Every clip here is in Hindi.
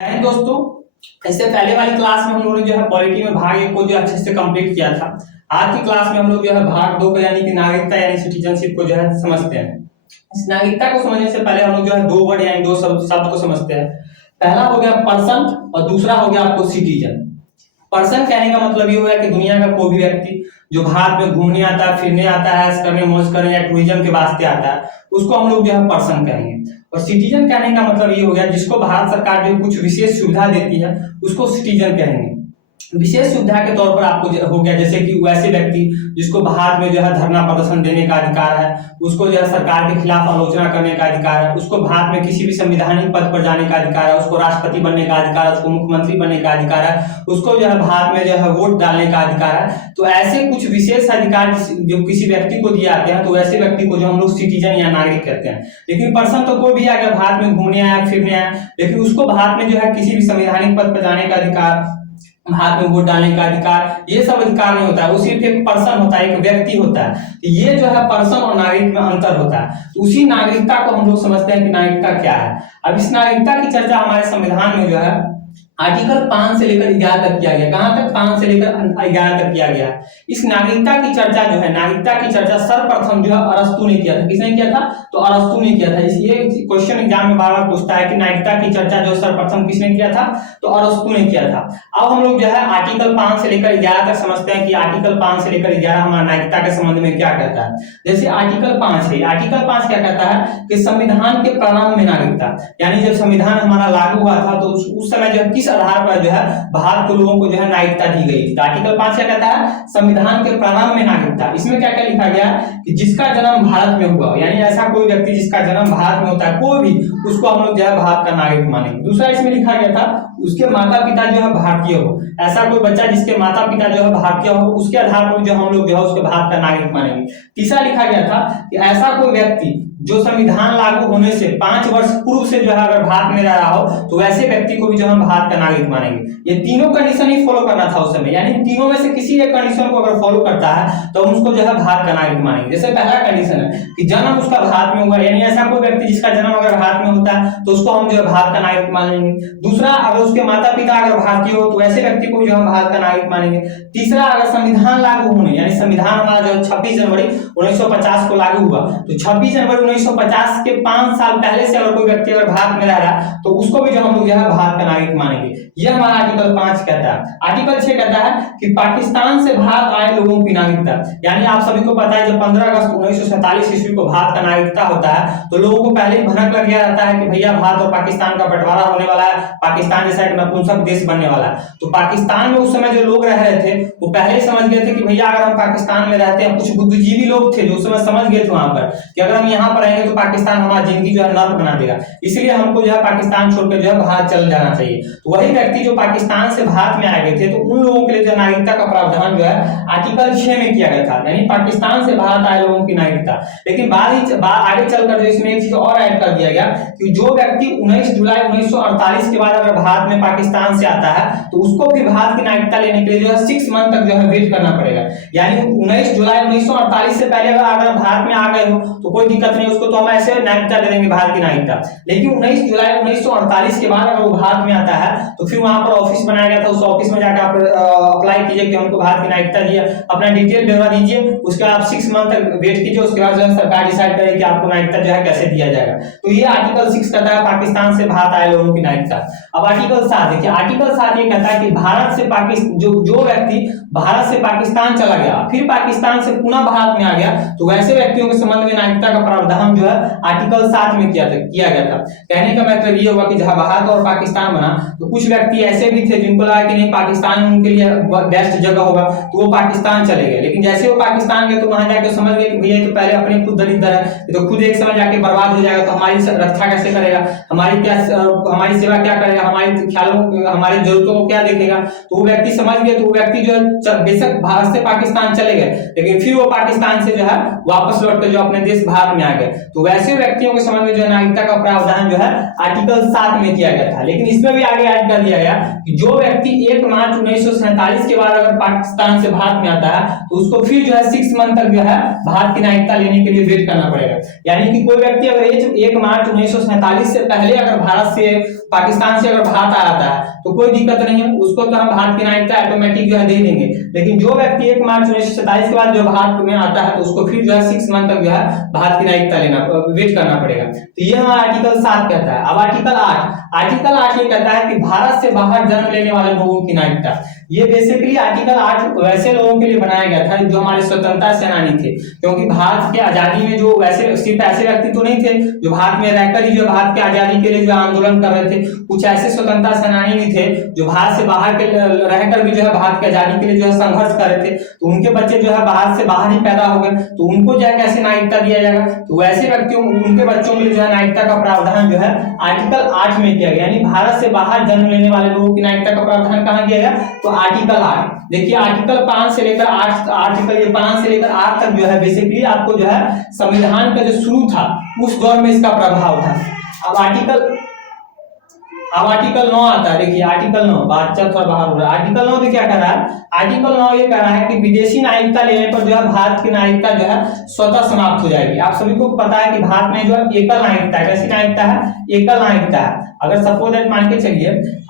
दोस्तों, इससे पहले वाली क्लास में हम लोगों ने जो है पॉलिटी में भाग 1 को जो अच्छे से कंप्लीट किया था। आज की क्लास में हम लोग जो है भाग 2 को यानी कि नागरिकता यानी सिटीजनशिप को जो है समझते हैं। इस नागरिकता को समझने से पहले हम लोग जो है दो वर्ड यानी दो शब्द को समझते हैं। पहला हो गया पर्सन और दूसरा हो गया आपको सिटीजन। पर्सन कहने का मतलब ये हुआ कि दुनिया का कोई भी व्यक्ति जो भारत में घूमने आता है, फिरने आता है, ऐश करने, मौज करने या टूरिज्म के वास्ते आता है, उसको हम लोग जो है पर्सन कहेंगे। और सिटीजन कहने का मतलब ये हो गया जिसको भारत सरकार जो कुछ विशेष सुविधा देती है उसको सिटीजन कहेंगे। विशेष सुविधा के तौर पर आपको हो गया जैसे कि वैसे व्यक्ति जिसको भारत में जो है धरना प्रदर्शन देने का अधिकार है, उसको जो है सरकार के खिलाफ आलोचना करने का अधिकार है, उसको भारत में किसी भी संवैधानिक पद पर जाने का अधिकार है, उसको राष्ट्रपति बनने का अधिकार है, उसको मुख्यमंत्री बनने का अधिकार है, उसको जो है भारत में जो है वोट डालने का अधिकार है। तो ऐसे कुछ विशेष अधिकार जो किसी व्यक्ति को दिए जाते हैं तो वैसे व्यक्ति को जो हम लोग सिटीजन या नागरिक कहते हैं। लेकिन पर्सन तो कोई भी आ गया, भारत में घूमने आया, फिरने आया, लेकिन उसको भारत में जो है किसी भी संवैधानिक पद पर जाने का अधिकार, भारत में वोट डालने का अधिकार, ये सब अधिकार नहीं होता है। वो सिर्फ एक पर्सन होता है, एक व्यक्ति होता है। तो ये जो है पर्सन और नागरिक में अंतर होता है। तो उसी नागरिकता को हम लोग समझते हैं कि नागरिकता क्या है। अब इस नागरिकता की चर्चा हमारे संविधान में जो है आर्टिकल 5 से लेकर 11 तक किया गया। कहां तक? 5 से लेकर 11 तक किया गया। इस नागरिकता की चर्चा जो है, नागरिकता की चर्चा सर्वप्रथम जो है अरस्तु ने किया था। किसने किया था? तो अरस्तु ने किया था। ये क्वेश्चन एग्जाम में बार बार पूछता है कि नागरिकता की चर्चा जो सर्वप्रथम किसने किया था? तो अरस्तु ने किया था। अब हम लोग जो है आर्टिकल 5 से लेकर 11 तक समझते हैं कि आर्टिकल 5 से लेकर 11 हमारा नागरिकता के संबंध में क्या कहता है। जैसे आर्टिकल 5 है, आर्टिकल 5 क्या कहता है कि संविधान के प्रारंभ में नागरिकता, यानी जब संविधान हमारा लागू हुआ था तो उस समय जो किस आधार पर जो है भारत के लोगों को जो है नागरिकता दी गई। तो आर्टिकल 5 क्या कहता है? संविधान के प्रारंभ में नागरिकता। इसमें क्या क्या लिखा गया कि जिसका जन्म भारत में हुआ, यानी ऐसा कोई व्यक्ति जिसका जन्म भारत में होता है, कोई भी, उसको हम लोग जो है भारत का नागरिक मानेंगे। दूसरा इसमें लिखा गया था उसके माता पिता जो है भारतीय हो, ऐसा कोई बच्चा जिसके माता पिता जो है भारतीय हो, उसके आधार पर जो हम लोग जो है उसको भारत का नागरिक मानेंगे। तीसरा लिखा गया था कि ऐसा कोई व्यक्ति जो संविधान लागू होने से 5 वर्ष पूर्व से जो है अगर भारत में रह रहा हो तो वैसे व्यक्ति को भी जो हम भारत का नागरिक मानेंगे। ये तीनों कंडीशन ही फॉलो करना था उस समय, यानी तीनों में से किसी एक कंडीशन को अगर फॉलो करता है तो हम उसको जो है भारत का नागरिक मानेंगे। जैसे पहला कंडीशन है कि जन्म उसका भारत में हुआ, यानी ऐसा कोई व्यक्ति जिसका जन्म अगर भारत में होता है तो उसको हम जो है भारत का नागरिक मानेंगे। दूसरा, अगर उसके माता पिता अगर भारतीय हो तो वैसे व्यक्ति को जो हम भारत का नागरिक मानेंगे। तीसरा, अगर संविधान लागू होने, यानी संविधान हमारा जो 26 जनवरी 1950 को लागू हुआ, तो 26 जनवरी 1950 के 5 साल पहले से अगर कोई व्यक्ति अगर भारत में रह रहा है तो उसको भी जो हम लोग जो है भारत का नागरिक मानेंगे। यह हमारा आर्टिकल 5 कहता है। आर्टिकल 6 कहता है कि पाकिस्तान से भारत आए लोगों की नागरिकता, यानी आप सभी को पता है जब 15 अगस्त 1947 ईस्वी को भारत का नागरिकता होता है तो लोगों को पहले ही भनक लग गया रहता है कि भैया भारत और पाकिस्तान का बंटवारा होने वाला है, पाकिस्तान जैसा एक नपुंसक देश बनने वाला है। तो पाकिस्तान में उस समय जो लोग रह रहे थे वो पहले ही समझ गए थे कि भैया अगर हम पाकिस्तान में रहते हैं, कुछ बुद्धिजीवी लोग थे जो उस समय समझ गए थे वहां पर कि अगर हम यहाँ पर रहेंगे तो पाकिस्तान हमारी जिंदगी जो है नर्क बना देगा, इसलिए हमको जो है पाकिस्तान छोड़कर जो है भारत चल जाना चाहिए। तो वही व्यक्ति जो पाकिस्तान से भारत में आ गए थे तो उन लोगों के लिए जो नागरिकता का प्रावधान जो है आर्टिकल 6 में किया गया था, यानी पाकिस्तान से भारत आए लोगों की नागरिकता। लेकिन आगे चलकर जो इसमें एक चीज और ऐड कर दिया गया कि जो व्यक्ति 19 जुलाई 1948 के बाद अगर भारत में पाकिस्तान से आता है तो उसको भी भारत की नागरिकता लेने के लिए जो है 6 मंथ तक जो है वेट करना पड़ेगा। यानी 19 जुलाई 1948 से पहले अगर भारत में आ गए हो तो कोई दिक्कत नहीं, उसको तो हम ऐसे नागरिकता दे देंगे भारत की नागरिकता। लेकिन 19 जुलाई 1948 के बाद अगर वो भारत में आता है तो फिर वहां पर ऑफिस बनाया गया था, उस ऑफिस में जाकर आप अप्लाई कीजिए कि हमको भारत की नागरिकता दिया, अपना डिटेल ब्यौरा दीजिए, उसके बाद आप 6 मंथ तक वेट कीजिए, उसके बाद जो है सरकार डिसाइड करेगी कि आपको नागरिकता जो है कैसे दिया जाएगा। तो ये आर्टिकल 6 कहता है पाकिस्तान से भारत आए लोगों की नागरिकता। अब आर्टिकल 7 देखिए, आर्टिकल 7 ये कहता है कि भारत से पाकिस्तान जो व्यक्ति भारत से पाकिस्तान चला गया फिर पाकिस्तान से पुनः भारत में आ गया तो वैसे व्यक्तियों के संबंध में नागरिकता का प्रावधान जो है आर्टिकल 7 में किया गया था। कहने का मतलब ये होगा कि जहां भारत और पाकिस्तान बना तो कुछ व्यक्ति ऐसे भी थे जिनको लगा कि नहीं पाकिस्तान उनके लिए बेस्ट जगह होगा तो वो पाकिस्तान चले गए। लेकिन जैसे वो पाकिस्तान गए तो वहां जाके समझ गए कि भैया तो पहले अपने खुद दरिद्र है, तो खुद एक समय जाके बर्बाद हो जाएगा, तो हमारी रक्षा कैसे करेगा, हमारी सेवा क्या करेगा, हमारे ख्यालों हमारी जरूरतों को क्या देखेगा। तो वो व्यक्ति समझ गए, तो वो व्यक्ति जो है बेशक भारत से पाकिस्तान चले गए लेकिन फिर वो पाकिस्तान से जो है वापस लौट कर जो अपने देश भारत में आ गए। तो वैसे व्यक्तियों के संबंध में जो है नागरिकता का प्रावधान जो है आर्टिकल 7 में किया गया था। लेकिन इसमें भी आगे ऐड कर दिया गया कि जो व्यक्ति 1 मार्च 1947 के बाद अगर पाकिस्तान से भारत में आता है तो उसको फिर जो है 6 मंथ तक जो है भारत की नागरिकता लेने के लिए वेट करना पड़ेगा। यानी कि कोई व्यक्ति अगर 1 मार्च 1947 से पहले अगर भारत से पाकिस्तान से अगर भारत आ जाता है तो कोई दिक्कत नहीं है, उसको तो हम भारत की नागरिकता ऑटोमेटिक जो है दे देंगे। लेकिन जो व्यक्ति 1 मार्च 1947 के बाद जो भारत में आता है तो उसको फिर जो है 6 मंथ तक जो है भारत की नागरिकता लेना वेट करना पड़ेगा। तो ये हमारा आर्टिकल 7 कहता है। अब आर्टिकल 8 ये कहता है कि भारत से बाहर जन्म लेने वाले लोगों की नागरिकता। ये बेसिकली आर्टिकल 8 वैसे लोगों के लिए बनाया गया था जो हमारे स्वतंत्रता सेनानी थे, क्योंकि भारत के आजादी में जो वैसे सिर्फ ऐसे व्यक्ति तो नहीं थे जो भारत में रहकर ही जो भारत के आजादी के लिए जो आंदोलन कर रहे थे, कुछ ऐसे स्वतंत्रता सेनानी भी थे जो भारत से बाहर के रहकर भी जो है भारत की आजादी के लिए जो है संघर्ष कर रहे थे। तो उनके बच्चे जो है भारत से बाहर ही पैदा हो गए, तो उनको जो है कैसे नागरिकता दिया जाएगा? तो वैसे व्यक्तियों उनके बच्चों के लिए जो है नागरिकता का प्रावधान जो है आर्टिकल 8 में किया गया। यानी भारत से बाहर जन्म लेने वाले लोगों की नागरिकता का प्रावधान कहां किया गया? तो आर्टिकल 8। देखिए आर्टिकल 5 से लेकर 8 आर्टिकल ये 5 से लेकर 8 तक जो है बेसिकली आपको जो है संविधान का जो शुरू था उस दौर में इसका प्रभाव था। अब आर्टिकल 9 आता है। देखिए आर्टिकल 9 बातचीत थोड़ा बाहर हो रहा है। आर्टिकल 9 में क्या कह रहा है? आर्टिकल 9 ये कह रहा है कि विदेशी नागरिकता लेने पर जो है भारत की नागरिकता जो है स्वतः समाप्त हो जाएगी। आप सभी को पता है कि भारत में जो है एकल नागरिकता है। कैसी नागरिकता है? एकल नागरिकता है। अगर सपोज दैट मान के चलिए,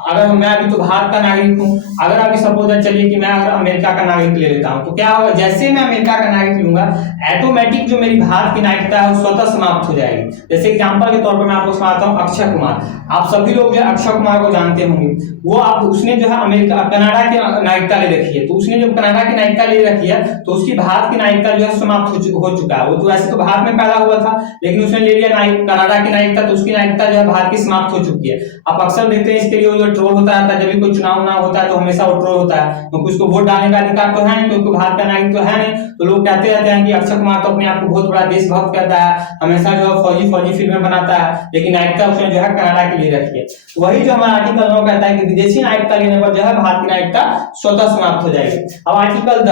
अगर मैं अभी तो भारत का नागरिक हूं, अगर अभी सपोज दैट चलिए कि मैं अगर अमेरिका का नागरिक ले लेता हूं तो क्या होगा? जैसे मैं अमेरिका का नागरिक लूंगा ऑटोमेटिक जो मेरी भारत की नागरिकता है वो स्वतः समाप्त हो जाएगी। जैसे एग्जांपल के तौर पर मैं आपको सुनाता हूं अक्षय कुमार। आप सभी लोग जो अक्षय कुमार को जानते होंगे, वो उसने जो है कनाडा की नागरिकता ले रखी है। तो उसने जब कनाडा की नागरिकता ले रखी है तो उसकी भारत की नागरिकता जो है समाप्त हो चुका है। वो तो वैसे तो भारत में पैदा हुआ था लेकिन उसने ले लिया कनाडा की नागरिकता, तो उसकी नागरिकता जो है भारत की समाप्त हो चुकी है। आप अक्सर देखते हैं इसके लिए जो ट्रोल होता रहता है, जब भी कोई चुनाव ना होता है तो हमेशा वो ट्रोल होता है, क्योंकि उसको वोट डालने का अधिकार तो है नहीं, क्योंकि भारत का नागरिक तो है नहीं। तो लोग कहते रहते हैं कि अक्षय कुमार तो अपने आप को बहुत बड़ा देशभक्त कहता है, हमेशा जो है फौजी फिल्में बनाता है, लेकिन नागरिकता उसने जो है कनाडा के लिए रखी है। वही जो हमारा आर्टिकल 9 कहता है कि विदेशी नागरिकता लेने पर जो है भारत की नागरिकता स्वतः समाप्त हो जाएगी। अब आर्टिकल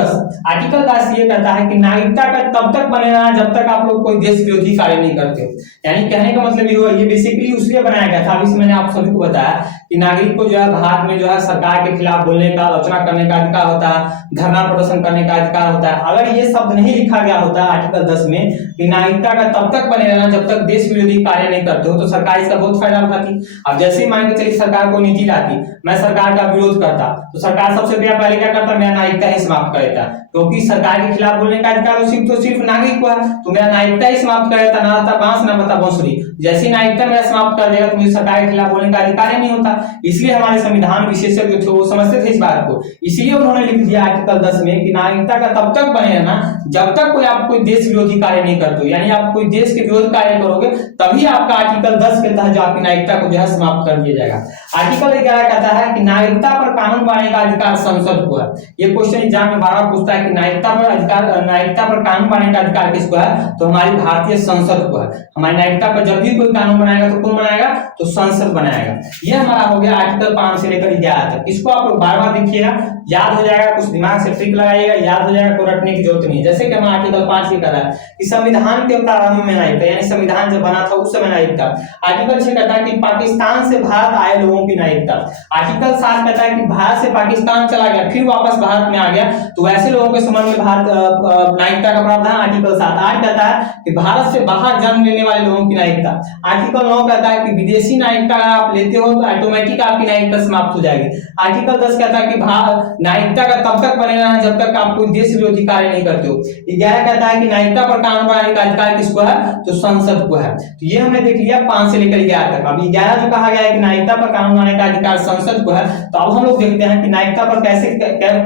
10 ये कहता है कि नागरिकता का तब तक बनेगा जब तक आप लोग कोई देश विरोधी कार्य नहीं करते हो। यानी कहने का मतलब ये हुआ, ये बेसिकली उसलिए बनाया गया था, अभी से मैंने आप सभी को बताया कि नागरिक को जो है भारत में जो है सरकार के खिलाफ बोलने का, आलोचना करने का अधिकार होता है, धरना प्रदर्शन करने का अधिकार होता है। अगर ये शब्द नहीं लिखा गया होता आर्टिकल 10 में कि नागरिकता का तब तक बने रहना जब तक देश विरोधी कार्य नहीं करते हो, तो सरकार इसका बहुत फायदा उठाती। अब जैसे ही मान के चलिए सरकार को नीति लाती, मैं सरकार का विरोध करता तो सरकार सबसे पहले क्या करता? मेरा नागरिकता ही समाप्त कर देता, क्योंकि सरकार के खिलाफ बोलने का अधिकार तो सिर्फ नागरिक को है। तो मेरा नागरिकता ही समाप्त कर देता, ना आता बांस ना बता बांसुरी। जैसे नागरिकता मेरा समाप्त कर देगा तो मुझे सरकार के खिलाफ बोलने का अधिकार ही नहीं होता। इसलिए हमारे संविधान विशेषज्ञ थे वो समझते थे इस बात को, इसलिए उन्होंने लिख दिया आर्टिकल 10 में कि नागरिकता का तब तक बने रहना जब तक कोई आप कोई देश विरोधी कार्य नहीं करते हो। यानी आप कोई देश के विरोध कार्य करोगे तभी आपका आर्टिकल 10 के तहत जो आपकी नागरिकता को जो है समाप्त कर दिया जाएगा। आर्टिकल 11 कहता है कि नागरिकता पर कानून बनाने का अधिकार संसद को है। ये क्वेश्चन एग्जाम में बार-बार पूछता है कि नागरिकता पर कानून बनाने का अधिकार किसको है? तो हमारी भारतीय संसद को है। हमारी नागरिकता पर जब भी कोई कानून बनाएगा तो कौन बनाएगा? तो संसद बनाएगा। ये हमारा हो गया आर्टिकल 5 से लेकर 11 तक। इसको आप लोग बार-बार देखिएगा, याद हो जाएगा, कुछ दिमाग से ट्रिक लगाइएगा, याद हो जाएगा, कोई रटने की जरूरत नहीं है। जैसे कि हमारा आर्टिकल 5 ये कह रहा है कि संविधान के प्रारंभ में नागरिकता, यानी संविधान जब बना था उस समय नागरिकता। आर्टिकल 6 कहता है कि पाकिस्तान से भारत आए लोगों की नागरिकता। आर्टिकल 7 कहता है कि भारत से पाकिस्तान चला गया फिर वापस भारत में आ गया तो वैसे लोगों के संबंध में भारत नागरिकता का प्रावधान आर्टिकल 7। 8 कहता है कि भारत से बाहर जन्म लेने वाले लोगों की नागरिकता। आर्टिकल 9 कहता है कि विदेशी नागरिकता अगर आप लेते हो तो ऑटोमेटिक आपकी नागरिकता समाप्त हो जाएगी। आर्टिकल 10 कहता है कि नागरिकता का तब तक बने रहना जब तक आप कोई देश विरोधी कार्य नहीं करते हो। 11 कहता है कि नागरिकता पर कानून बनाने का अधिकार किसको है? तो संसद को है। तो ये हमने देख लिया 5 से लेकर 11 तक। अब 11 जो कहा गया है कि नागरिकता पर कानून बनाने का अधिकार संसद को है, तो अब हम लोग देखते हैं कि नागरिकता पर कैसे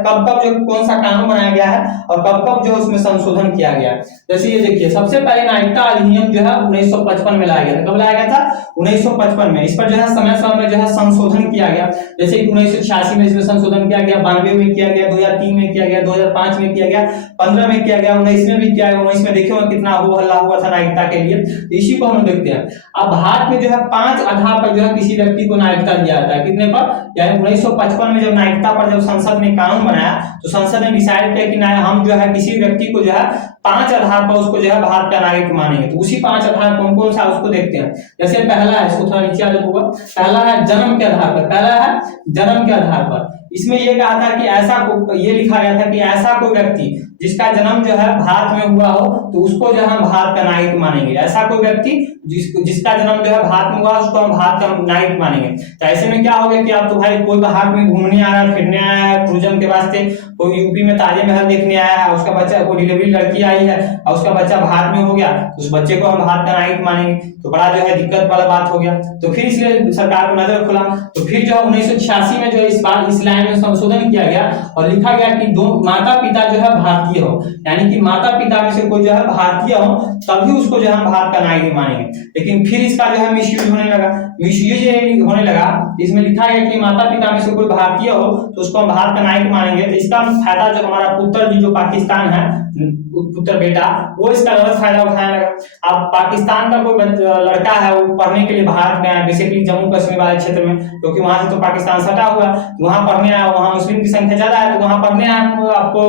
कब जो कौन सा कानून बनाया गया है और कब जो उसमें संशोधन किया गया। जैसे ये देखिए, सबसे पहले नागरिकता अधिनियम जो है 1955 में लाया गया था। कब लाया गया था? 1955 में। इस पर जो है समय समय में जो है संशोधन किया गया, जैसे कि 1986 में इसमें संशोधन किया गया, 92 में किया गया, 2003 में किया गया, 2005 में किया गया, 15 में किया गया, 19 में भी किया गया। 19 में देखिए कितना हो हल्ला हुआ था नागरिकता के लिए। इसी को हम देखते हैं। अब भारत में जो है 5 आधार पर जो है किसी व्यक्ति को नागरिकता दिया जाता है। कितने पर? यानी 1955 में जब नागरिकता पर जब संसद ने कानून बनाया तो संसद ने डिसाइड किया कि ना हम जो है किसी व्यक्ति को जो है 5 आधार पर उसको जो है भारत का नागरिक मानेंगे। तो उसी 5 आधार कौन कौन सा उसको देखते हैं। जैसे पहला है, इसको थोड़ा नीचे आ जाऊंगा, पहला है जन्म के आधार पर। पहला है जन्म के आधार पर। इसमें यह कहा था कि ऐसा ये लिखा गया था कि ऐसा कोई व्यक्ति जिसका जन्म जो है भारत में हुआ हो तो उसको जो है हम भारत का नागरिक मानेंगे। ऐसा कोई व्यक्ति जिसका जन्म जो है भारत में हुआ उसको हम भारत का नागरिक मानेंगे। तो ऐसे में क्या हो गया कि आप तो भाई कोई बाहर में घूमने आया है, फिरने आया है टूरिज्म के वास्ते, कोई यूपी में ताजमहल देखने आया है, उसका बच्चा कोई डिलीवरी लड़की आई है और उसका बच्चा भारत में हो गया तो उस बच्चे को हम भारत का नागरिक मानेंगे। तो बड़ा जो है दिक्कत वाला बात हो गया। तो फिर इसलिए सरकार को नजर खुला। तो फिर जो 1986 में जो इस बार इस लाइन में संशोधन किया गया और लिखा गया कि दो माता पिता जो है भारतीय हो, यानी कि माता पिता में से कोई जो है भारतीय हो तभी उसको जो है भारत का नागरिक मानेंगे। लेकिन फिर इसका जो है मिसयूज होने लगा। मिसयूज होने लगा, इसमें लिखा गया कि माता पिता में से कोई भारतीय हो तो उसको हम भारत का नागरिक मानेंगे। तो इसका फायदा जो हमारा पुत्र जी जो पाकिस्तान है, पुत्र बेटा, वो इसका गलत फायदा उठाने लगा। अब पाकिस्तान का कोई लड़का है वो पढ़ने के लिए भारत में आया, बेसिकली जम्मू कश्मीर वाले क्षेत्र में, क्योंकि वहां से तो पाकिस्तान सटा हुआ, वहां पढ़ने आया, वहां मुस्लिम की संख्या ज्यादा है तो वहां पढ़ने आया आपको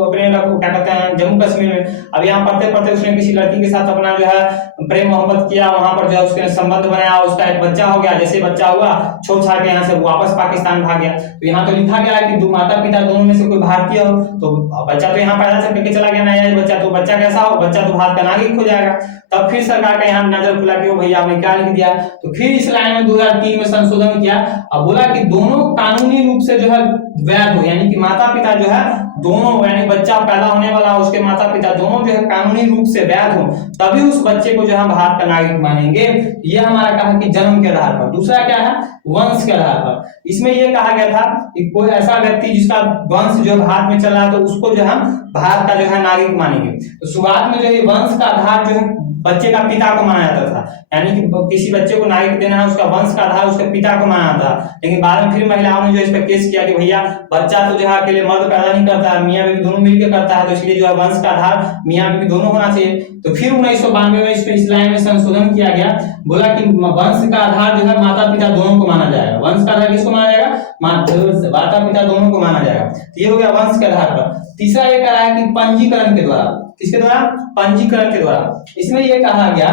अपने क्या कहते हैं जम्मू कश्मीर में। अब यहाँ पढ़ते पढ़ते उसने किसी लड़की के साथ अपना जो है प्रेम मोहब्बत किया, वहां पर जो है उसके संबंध बनाया, उसका एक बच्चा हो गया। जैसे बच्चा हुआ छोड़ छाड़ के यहाँ से वापस पाकिस्तान भाग गया। तो यहाँ तो लिखा गया है कि माता पिता दोनों में से कोई भारतीय हो तो बच्चा तो यहाँ पैदा से करके चला गया ना बच्चा, तो बच्चा कैसा हो, बच्चा तो भारत का नागरिक हो जाएगा। तब फिर सरकार का यहाँ नजर खुला कि भैया आपने क्या लिख दिया। तो फिर इस लाइन में 2003 में संशोधन किया और बोला कि दोनों कानूनी रूप से जो है वैध हो, यानी कि माता पिता जो है दोनों, यानी बच्चा पैदा होने वाला उसके माता पिता दोनों जो है कानूनी रूप से वैध हो तभी उस बच्चे को जो है भारत का नागरिक मानेंगे। ये हमारा कहा कि जन्म के आधार पर। दूसरा क्या है, वंश के आधार पर। इसमें यह कहा गया था कि कोई ऐसा व्यक्ति जिसका वंश जो भारत में चला है तो उसको जो है भारत का जो है नागरिक मानेंगे। तो शुरुआत में जो है वंश का आधार जो है बच्चे का पिता को माना जाता था, यानी कि किसी बच्चे को नागरिक देना है उसका वंश का आधार उसके पिता को माना था। लेकिन बाद में फिर महिलाओं ने जो इस पर केस किया कि भैया बच्चा तो जो है अकेले मर्द पैदा नहीं करता है, मियां बीवी दोनों मिलकर करता है, तो इसलिए जो है वंश का आधार मियां बीवी दोनों होना चाहिए। तो फिर 1992 में इस लाइन में संशोधन किया गया, बोला कि वंश का आधार जो है माता पिता दोनों को माना जाएगा। वंश का आधार किसको माना जाएगा, माता पिता दोनों को माना जाएगा। तो ये हो गया वंश के आधार पर। तीसरा ये कहा है कि पंजीकरण के द्वारा। किसके द्वारा, पंजीकरण के द्वारा। इसमें यह कहा गया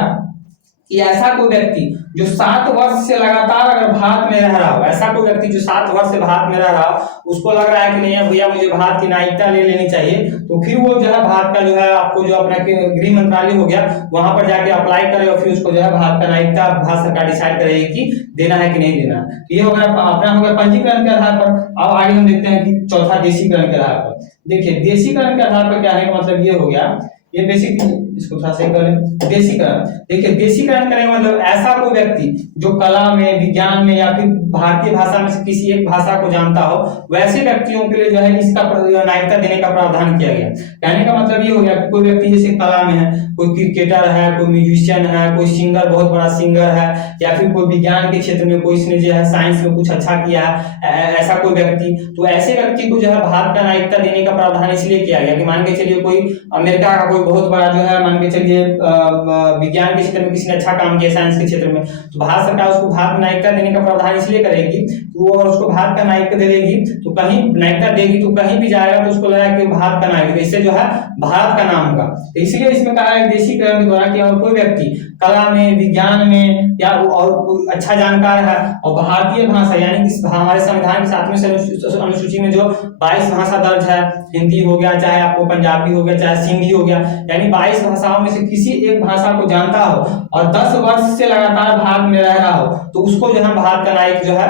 कि ऐसा कोई व्यक्ति जो 7 वर्ष से लगातार अगर भारत में रह रहा हो, ऐसा कोई व्यक्ति जो 7 वर्ष से भारत में रह रहा हो, उसको लग रहा है कि नहीं भैया मुझे भारत की नागरिकता ले लेनी चाहिए, तो फिर वो जो है भारत का जो है आपको जो अपना गृह मंत्रालय हो गया वहां पर जाके अप्लाई करे और फिर उसको जो है भारत का नागरिकता भारत सरकार डिसाइड करेगी कि देना है कि नहीं देना। ये हो गया अपना हो गया पंजीकरण के आधार पर। अब आगे हम देखते हैं कि चौथा देशीकरण के आधार पर। देखिए देशीकरण के आधार पर क्या है, मतलब ये हो गया, ये बेसिकली इसको थोड़ा सही कर लें। देशीकरण, देखिए देशीकरण करेंगे मतलब ऐसा कोई व्यक्ति जो कला में, विज्ञान में या फिर भारतीय भाषा में से किसी एक भाषा को जानता हो, वैसे व्यक्तियों के लिए जो है इसका नागरिकता देने का प्रावधान किया गया। कहने का मतलब ये हो गया कि कोई व्यक्ति जैसे कला में है, कोई क्रिकेटर है, कोई म्यूजिशियन है, कोई सिंगर, बहुत बड़ा सिंगर है, या फिर कोई विज्ञान के क्षेत्र में कोई इसने जो है साइंस में कुछ अच्छा किया है, ऐसा कोई व्यक्ति, तो ऐसे व्यक्ति को जो है भारत का नागरिकता देने का प्रावधान इसलिए किया गया कि मान के चलिए कोई अमेरिका का कोई बहुत बड़ा जो है, मान के चलिए विज्ञान के क्षेत्र में किसी ने अच्छा काम किया, साइंस के क्षेत्र में, तो भारत सरकार उसको भारत नागरिकता देने का प्रावधान इसलिए करेगी कि वो अगर उसको भारत का नागरिकता दे देगी तो कहीं नागरिकता देगी तो कहीं भी जाएगा तो उसको लगेगा कि भारत का नागरिक, इससे जो है भारत का नाम होगा। तो इसलिए इसमें कहा है देशीकरण के द्वारा कि और कोई व्यक्ति कला में, विज्ञान में या और अच्छा जानकार है और भारतीय भाषा, यानी कि हमारे संविधान की 7वीं अनुसूची में जो 22 भाषा दर्ज है, हिंदी हो गया, चाहे आपको पंजाबी हो गया, चाहे सिंधी हो गया, यानी 22 भाषाओं में से किसी एक भाषा को जानता हो और 10 वर्ष से लगातार भारत में रह रहा हो, तो उसको जो है भारत का नागरिक जो है,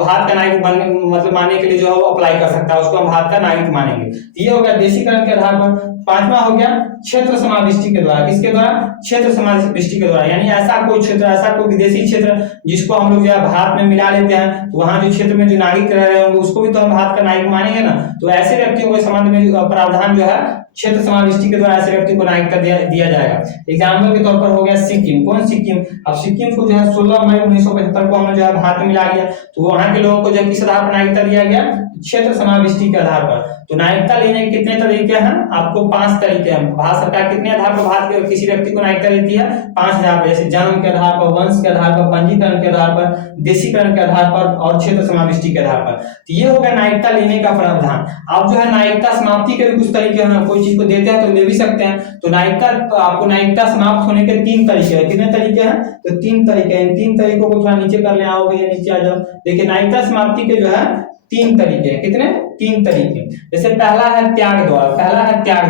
भारत का नागरिक बनने मतलब मानने के लिए जो है वो अप्लाई कर सकता है, उसको हम भारत का नागरिक मानेंगे। ये हो गया देशीकरण के आधार पर। 5वां हो गया क्षेत्र समाविष्टि के द्वारा। किसके द्वारा, क्षेत्र समाविष्टि के द्वारा, यानी ऐसा कोई क्षेत्र, ऐसा कोई विदेशी क्षेत्र जिसको हम लोग जो है भारत में मिला लेते हैं, तो वहां जो क्षेत्र में जो नागरिक रह रहे होंगे उसको भी तो हम भारत का नागरिक मानेंगे ना। तो ऐसे व्यक्तियों के संबंध में प्रावधान जो है क्षेत्र समाविष्टि के द्वारा ऐसे व्यक्ति को नागरिकता दिया जाएगा। एग्जाम्पल के तौर पर हो गया सिक्किम। कौन सिक्किम? अब सिक्किम को जो है 16 मई 1975 को हमने जो है भारत में मिला लिया, तो वहां के लोगों को जो किस आधार पर नागरिकता दिया गया? क्षेत्र समाविष्टि के आधार पर। तो नागरिकता लेने के कितने तरीके हैं? आपको 5 तरीके हैं। भारत सरकार कितने आधार पर भारत के किसी व्यक्ति को नागरिकता देती है? 5 आधार पर, जैसे जन्म के आधार पर, वंश के आधार पर, पंजीकरण के आधार पर, देशीकरण के आधार पर और क्षेत्र समाविष्टि के आधार पर। तो ये हो गया नागरिकता लेने का प्रावधान। अब जो है नागरिकता समाप्ति के भी कुछ तरीके हैं। कोई चीज को देते हैं तो ले भी सकते हैं। तो आपको नागरिकता समाप्त होने के 3 तरीके हैं। कितने तरीके हैं? तो 3 तरीके हैं। 3 तरीकों को थोड़ा नीचे कर ले, आओ भैया नीचे आ जाओ। देखिए नागरिकता समाप्ति के जो है 3 तरीके हैं। कितने? 3 तरीके। जैसे पहला है त्याग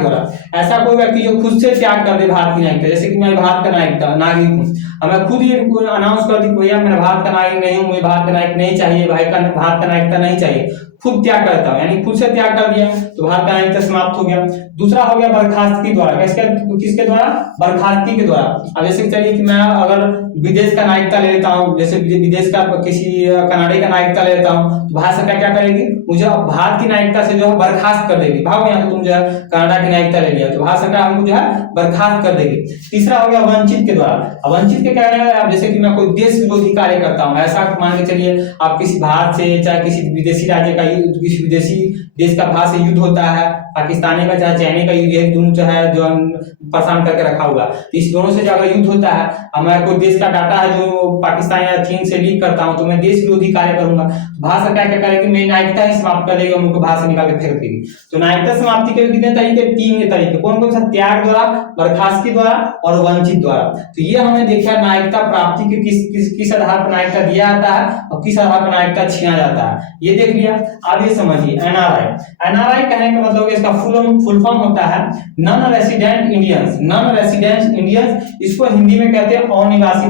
द्वारा। ऐसा कोई व्यक्ति जो खुद से त्याग कर दे भारत की नागरिकता, जैसे कि मैं भारत का नागरिक हूँ, अब मैं खुद ही अनाउंस कर दी भैया मैं भारत का नागरिक नहीं हूँ, मुझे भारत का नागरिक नहीं चाहिए, भारत का नागरिकता नहीं चाहिए, खुद त्याग करता हूं, यानी खुद से त्याग कर दिया तो भारत का नागरिकता समाप्त हो गया। दूसरा हो गया बर्खास्तगी द्वारा। किसके द्वारा? बर्खास्तगी के द्वारा। अब जैसे चलिए कि मैं अगर विदेश का नागरिकता ले लेता हूं, जैसे विदेश का किसी कनाडा का नागरिकता ले लेता हूं, तो भारत सरकार क्या करेगी? मुझे भारत की नागरिकता से जो है बर्खास्त कर देगी। भागो यहाँ से, तुम जो है कनाडा की नागरिकता ले लिया, तो भारत सरकार हमको जो है बर्खास्त कर देगी। तीसरा हो गया वंचित के द्वारा। वंचित के क्या है? अब जैसे कि मैं कोई देश विरोधी कार्य करता हूँ, ऐसा मान के चलिए आप किसी भारत से चाहे किसी विदेशी राज्य का किसी विदेशी देश का भारत से युद्ध होता है, पाकिस्तानी का चाहे चाइना का युद्ध, एक दोनों जो है जो परेशान करके रखा हुआ, तो इस दोनों से अगर युद्ध होता है, अब मैं कोई देश का डाटा है जो पाकिस्तान या चीन से लीक करता हूं, तो मैं देश विरोधी कार्य करूंगा, तो भारत सरकार क्या करेगी? मेरी नागरिकता ही समाप्त कर देगी और उनको भारत से निकाल के फेंक देगी। तो नागरिकता समाप्ति के कितने तरीके? 3 तरीके। कौन कौन सा? त्याग द्वारा, बर्खास्तगी द्वारा और वंचित द्वारा। तो ये हमने देखा नागरिकता प्राप्ति के किस आधार पर नागरिकता दिया जाता है और किस आधार पर नागरिकता छीना जाता है, ये देख लिया। अब ये समझिए एनआरआई कहने का मतलब इसका फुल फॉर्म होता है नॉन रेसिडेंट इंडियंस। इसको हिंदी में कहते हैं अनिवासी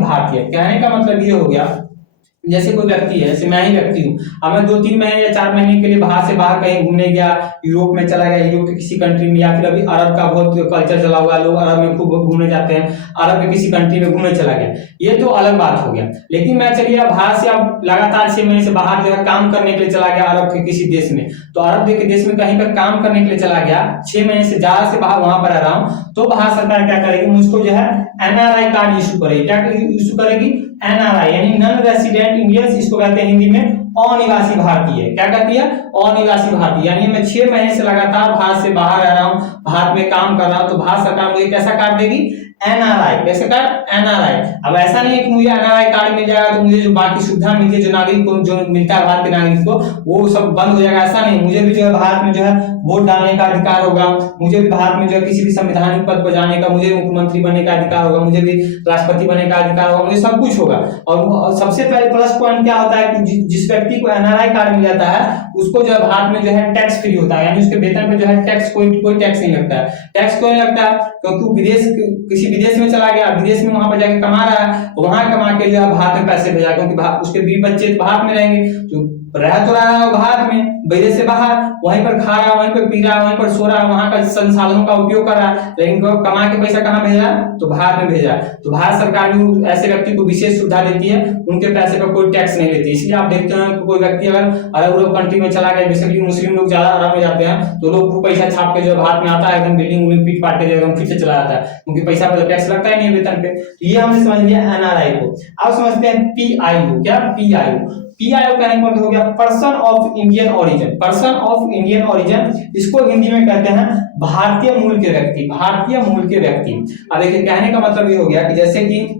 भारतीय। कहने का मतलब ये हो गया, जैसे कोई व्यक्ति है, जैसे मैं ही व्यक्ति हूँ, अब मैं 2-3 महीने या 4 महीने के लिए बाहर से बाहर कहीं घूमने गया, यूरोप में चला गया, यूरोप के किसी कंट्री में, या फिर अभी अरब का बहुत कल्चर चला हुआ है, लोग अरब में खूब घूमने जाते हैं, अरब के किसी कंट्री में घूमने चला गया, ये तो अलग बात हो गया। लेकिन मैं चलिए अब बाहर से अब लगातार 6 महीने से बाहर जो है काम करने के लिए चला गया अरब के किसी देश में, तो अरब के देश में कहीं पर काम करने के लिए चला गया, 6 महीने से ज्यादा से बाहर वहां पर रह रहा हूँ, तो भारत सरकार क्या करेगी? मुझको जो है एनआरआई कार्ड इशू करेगी। क्या इशू करेगी? एनआरआई यानी नॉन रेसिडेंट इंडियंस, इसको कहते हैं हिंदी में अनिवासी भारतीय। क्या कहती है? अनिवासी भारतीय। यानी मैं 6 महीने से लगातार भारत से बाहर रह रहा हूँ, भारत में काम कर रहा हूँ, तो भारत सरकार मुझे कैसा कार्ड देगी? एनआरआई। कैसे कार्ड? एनआरआई। अब ऐसा नहीं है कि मुझे एनआरआई कार्ड मिल जाएगा तो मुझे जो बाकी सुविधा मिलती है जो नागरिक को जो मिलता है भारत के नागरिक को, वो सब बंद हो जाएगा, ऐसा नहीं। मुझे भी जो है भारत में जो है वोट डालने का अधिकार होगा, मुझे भी भारत में जो है किसी भी संवैधानिक पद पर जाने का, मुझे मुख्यमंत्री बनने का अधिकार होगा, मुझे भी राष्ट्रपति बनने का अधिकार होगा, मुझे सब कुछ होगा। और सबसे पहले प्लस पॉइंट क्या होता है कि जिस व्यक्ति को एनआरआई कार्ड मिल जाता है उसको जो है भारत में जो है टैक्स फ्री होता है, यानी उसके वेतन पे जो है टैक्स कोई टैक्स नहीं लगता है। टैक्स क्यों नहीं लगता है? क्योंकि किसी विदेश में चला गया, विदेश में वहां पर जाके कमा रहा है, वहां कमा के जो है भारत में पैसे भेजा, क्योंकि उसके बीवी बच्चे भारत में रहेंगे, तो रह तो रहा है भारत में, विदेश से बाहर, वहीं पर खा रहा, वहीं पर पी रहा, वहीं पर सो रहा, वहां का संसाधनों का उपयोग कर रहा, लेकिन कमा के पैसा कहाँ भेजा? तो भारत में भेजा। तो भारत सरकार भी ऐसे व्यक्ति को विशेष सुविधा देती है, उनके पैसे पर कोई टैक्स नहीं लेती। इसलिए आप देखते हैं कोई व्यक्ति अगर अरब कंट्री में चला गया, बेसिकली मुस्लिम लोग ज्यादा अरब में जाते हैं, तो लोग खूब पैसा छाप के जो भारत में आता है, एकदम बिल्डिंग पीट पाट के एकदम फिर से चला जाता है, क्योंकि पैसा पर टैक्स लगता ही नहीं वेतन पे। तो ये हमने समझ लिया एनआरआई को। अब समझते हैं पीआईओ। क्या? पीआईओ कहने का मतलब हो गया पर्सन ऑफ इंडियन ओरिजिन। इसको हिंदी में कहते हैं भारतीय मूल के व्यक्ति। अब देखिए कहने का मतलब ये हो गया कि जैसे कि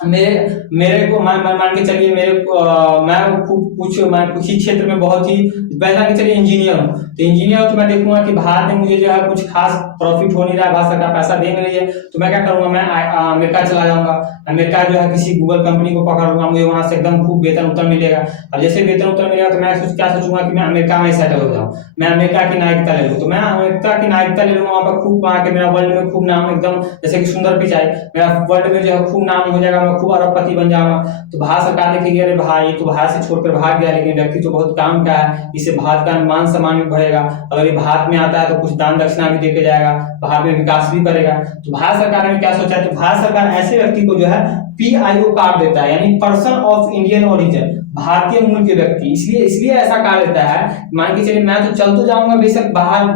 मेरे को मान के चलिए मैं कुछ ही क्षेत्र में बहुत ही मान के चलिए इंजीनियर हूँ, तो इंजीनियर तो मैं देखूंगा कि भारत में मुझे जो है कुछ खास प्रॉफिट हो नहीं रहा है, भारत सरकार पैसा दे नहीं रही है, तो मैं क्या करूंगा? मैं अमेरिका चला जाऊंगा, अमेरिका जो है किसी गूगल कंपनी को पकड़ लूंगा, मुझे वहां से एकदम खूब वेतन उत्तर मिलेगा। अब जैसे वेतन उत्तर मिलेगा तो मैं क्या सोचूंगा कि मैं अमेरिका में सेटल हो जाऊँ, मैं अमेरिका की नागरिकता ले लूँ, तो मैं अमेरिका की नागरिकता ले लूंगा, वहां पर खूब वहां के मेरा वर्ल्ड में खूब नाम, एकदम जैसे कि सुंदर पिचाई, मेरा वर्ल्ड में जो है खूब नाम हो जाएगा, मैं खूब अरबपति बन जाऊंगा। तो भारत सरकार देखेगी अरे भाई तो भारत से छोड़कर भाग गया, लेकिन व्यक्ति तो बहुत काम का है, इससे भारत का मान सम्मान भी बढ़ेगा, अगर ये भारत में आता है तो कुछ दान दक्षिणा भी देके जाएगा, भारत में विकास भी करेगा। तो भारत सरकार ने क्या सोचा? तो भारत सरकार ऐसे व्यक्ति को जो है पीआईओ कार्ड देता है, यानी पर्सन ऑफ इंडियन ओरिजिन, भारतीय मूल के व्यक्ति। इसलिए इसलिए ऐसा कहा जाता है, मान के चलिए मैं तो चल तो जाऊंगा बेशक बाहर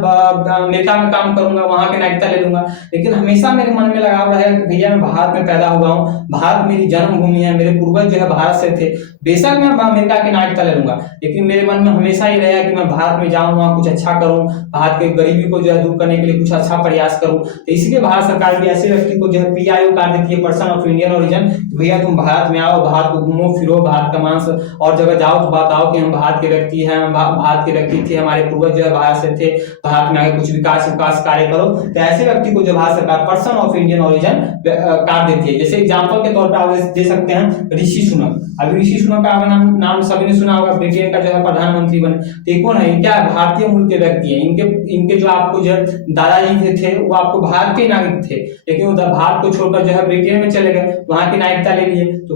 अमेरिका में काम करूंगा, वहां की नागरिकता ले लूंगा, लेकिन हमेशा मेरे मन में लगाव रहे कि भैया मैं भारत में पैदा हुआ हूँ, भारत मेरी जन्मभूमि है, मेरे पूर्वज जो है भारत से थे, बेशक मैं अमेरिका की नागरिकता ले लूंगा, लेकिन मेरे मन में हमेशा ही रहेगा कि मैं भारत में जाऊं, वहां कुछ अच्छा करूं, भारत के गरीबी को जो है दूर करने के लिए कुछ अच्छा प्रयास करूं। तो इसलिए भारत सरकार भी ऐसे व्यक्ति को जो है पीआईओ कार्ड देती है, पर्सन ऑफ इंडियन ओरिजिन। भैया तुम भारत में आओ, भारत को घूमो फिरो, भारत का मांस और जगह जाओ तो बताओ कि हम भारत के व्यक्ति हैं, हम भारत के व्यक्ति थे, हमारे पूर्वज जो है भारत से थे, भारत में आगे कुछ विकास कार्य करो। तो ऐसे व्यक्ति को जो भारत सरकार person of Indian origin card देती है। जैसे एग्जाम्पल के तौर पर आप दे सकते हैं ऋषि सुनक। अभी ऋषि सुनक का नाम सभी ने सुना होगा, ब्रिटेन का जो है प्रधानमंत्री बने। तो कौन है? क्या भारतीय मूल के व्यक्ति हैं। इनके जो आपको जो दादाजी थे वो आपको भारत के नागरिक थे, लेकिन वो भारत को छोड़कर जो है ब्रिटेन में चले गए, वहां की नागरिकता ले लिए। तो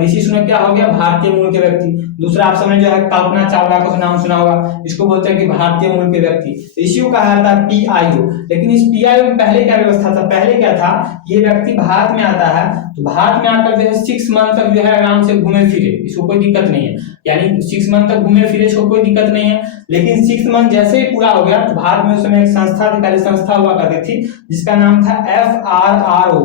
ऋषि सुनक क्या हो गया? भारतीय मूल के व्यक्ति। दूसरा आप समय जो है कल्पना चावला का नाम सुना होगा, इसको बोलते हैं कि भारतीय मूल के व्यक्ति। इसी को कहा जाता है पीआईओ। लेकिन इस पीआईओ में पहले क्या व्यवस्था था? पहले क्या था? ये व्यक्ति भारत में आता है तो भारत में आकर जो है 6 मंथ तक जो है आराम से घूमे फिरे, इसको कोई दिक्कत नहीं है। यानी 6 मंथ तक घूमे फिरे, इसको कोई दिक्कत नहीं है। लेकिन 6 मंथ जैसे ही पूरा हो गया तो भारत में उस समय एक संस्था थी, पहले संस्था हुआ करती थी जिसका नाम था एफआरआरओ।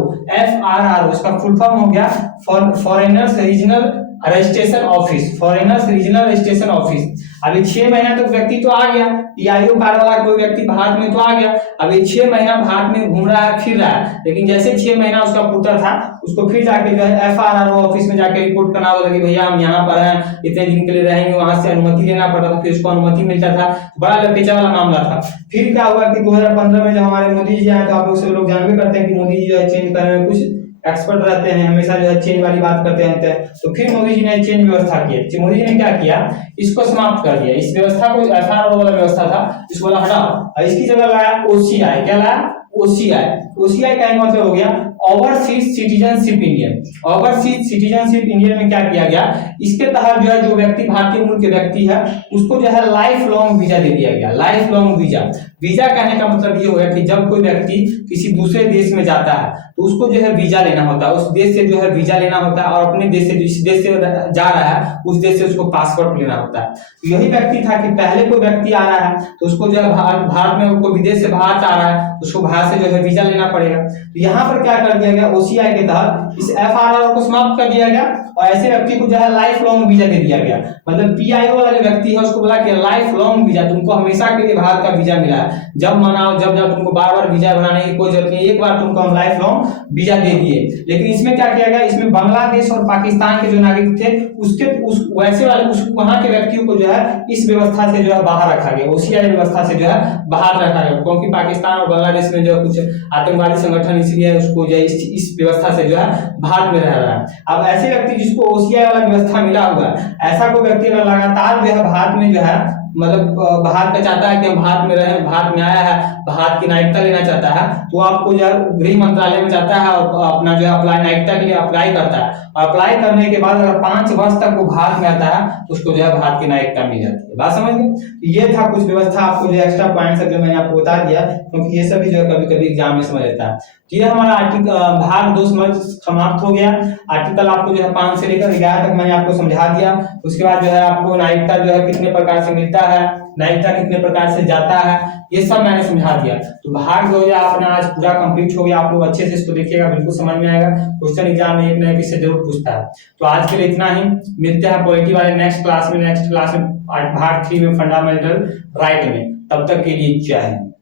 इसका फुल फॉर्म हो गया foreigners regional registration office, foreigners regional registration office. अभी 6 महीना तक व्यक्ति तो आ गया, पीआईओ कार्ड वाला कोई व्यक्ति भारत में तो आ गया, अभी 6 महीना भारत में घूम रहा है, फिर रहा है। लेकिन जैसे 6 महीना उसका पूरा था, उसको फिर जाके जो है एफआरआरओ ऑफिस में जाके रिपोर्ट करना होता था कि भैया हम यहाँ पर हैं, इतने दिन के लिए रहेंगे, वहां से अनुमति लेना पड़ता था, फिर उसको अनुमति मिलता था। बड़ा लपेचा वाला मामला था। फिर क्या हुआ कि 2015 में जब हमारे मोदी जी आए, तो आप लोग सब लोग जान भी करते हैं कि मोदी जी जो है चेंज करने में कुछ एक्सपर्ट रहते हैं, हमेशा जो है चेंज वाली बात करते रहते हैं। तो फिर मोदी जी ने चेंज व्यवस्था की। मोदी जी ने क्या किया? इसको समाप्त कर दिया। इस व्यवस्था को एफआरआरओ वाला व्यवस्था था, इसको बोला हटाओ, और इसकी जगह लाया ओसीआई। क्या लाया? ओसीआई का मतलब हो गया overseas citizenship Indian. Overseas citizenship Indian में क्या किया गया? इसके तहत जो है जो व्यक्ति भारतीय मूल के व्यक्ति है उसको जो है लाइफ लॉन्ग वीजा दे दिया गया। लाइफ लॉन्ग वीजा कहने का मतलब ये हो गया कि जब कोई व्यक्ति किसी दूसरे देश में जाता है तो उसको जो है वीजा लेना होता है, उस देश से जो है वीजा लेना होता है, और अपने देश से जिस देश से जा रहा है उस देश से उसको पासपोर्ट लेना होता है। तो यही व्यक्ति था कि पहले कोई व्यक्ति आ रहा है तो उसको जो है भारत में कोई विदेश से भारत आ रहा है तो उसको भारत से जो है वीजा लेना पड़ेगा। तो यहाँ पर क्या कर दिया गया? ओसीआई के तहत इस एफआरआरओ को समाप्त कर दिया गया और ऐसे व्यक्ति को जो है लाइफ लॉन्ग वीजा दे दिया गया। मतलब पीआईओ वाला जो व्यक्ति है उसको बोला कि लाइफ लॉन्ग वीजा, तुमको हमेशा के लिए भारत का वीजा मिला है, जब मनाओ जब तुमको बार बार वीजा बनाने की कोई जरूरत नहीं, एक बार तुमको हम लाइफ लॉन्ग वीजा दे दिए। लेकिन इसमें क्या किया गया? इसमें बांग्लादेश और पाकिस्तान के जो नागरिक थे वैसे वाले वहां के व्यक्तियों को जो है इस व्यवस्था से जो है बाहर रखा गया, ओसीआई व्यवस्था से जो है बाहर रखा गया, क्योंकि पाकिस्तान और बांग्लादेश में जो कुछ आतंकवादी संगठन, इसलिए उसको जो है इस व्यवस्था से जो है भारत में रह रहा है। अब ऐसे व्यक्ति जिसको ओसीआई वाला व्यवस्था मिला हुआ है, ऐसा कोई व्यक्ति अगर लगातार जो है भारत में जो है मतलब भारत का चाहता है कि हम भारत में रहे, भारत में आया है, भारत की नागरिकता लेना चाहता है, तो आपको जो है गृह मंत्रालय में जाता है और अपना जो है अप्लाई नागरिकता के लिए अप्लाई करता है, और अप्लाई करने के बाद अगर 5 वर्ष तक वो भारत में आता है तो उसको जो है भारत की नागरिकता मिल जाती है। बात समझ गए? ये था कुछ व्यवस्था, आपको जो एक्स्ट्रा पॉइंट सब जो मैंने आपको बता दिया, क्योंकि ये सभी जो है कभी कभी एग्जाम में समझ लेता है। ये हमारा आर्टिकल भाग 2 समाप्त हो गया। आर्टिकल आपको जो है 5 से लेकर 11 तक मैंने आपको समझा दिया। उसके बाद जो है आपको नागरिकता जो है कितने प्रकार से मिलता है, नागरिकता कितने प्रकार से जाता है, ये सब मैंने समझा दिया। तो भाग 2 अपना आज पूरा कंप्लीट हो गया। आप लोग अच्छे से इसको देखिएगा, बिल्कुल समझ में आएगा। क्वेश्चन एग्जाम में एक ना एक से जरूर पूछता है। तो आज के लिए इतना ही, मिलते हैं पॉलिटी वाले नेक्स्ट क्लास में भाग 3 में फंडामेंटल राइट में। तब तक के लिए जय हिंद।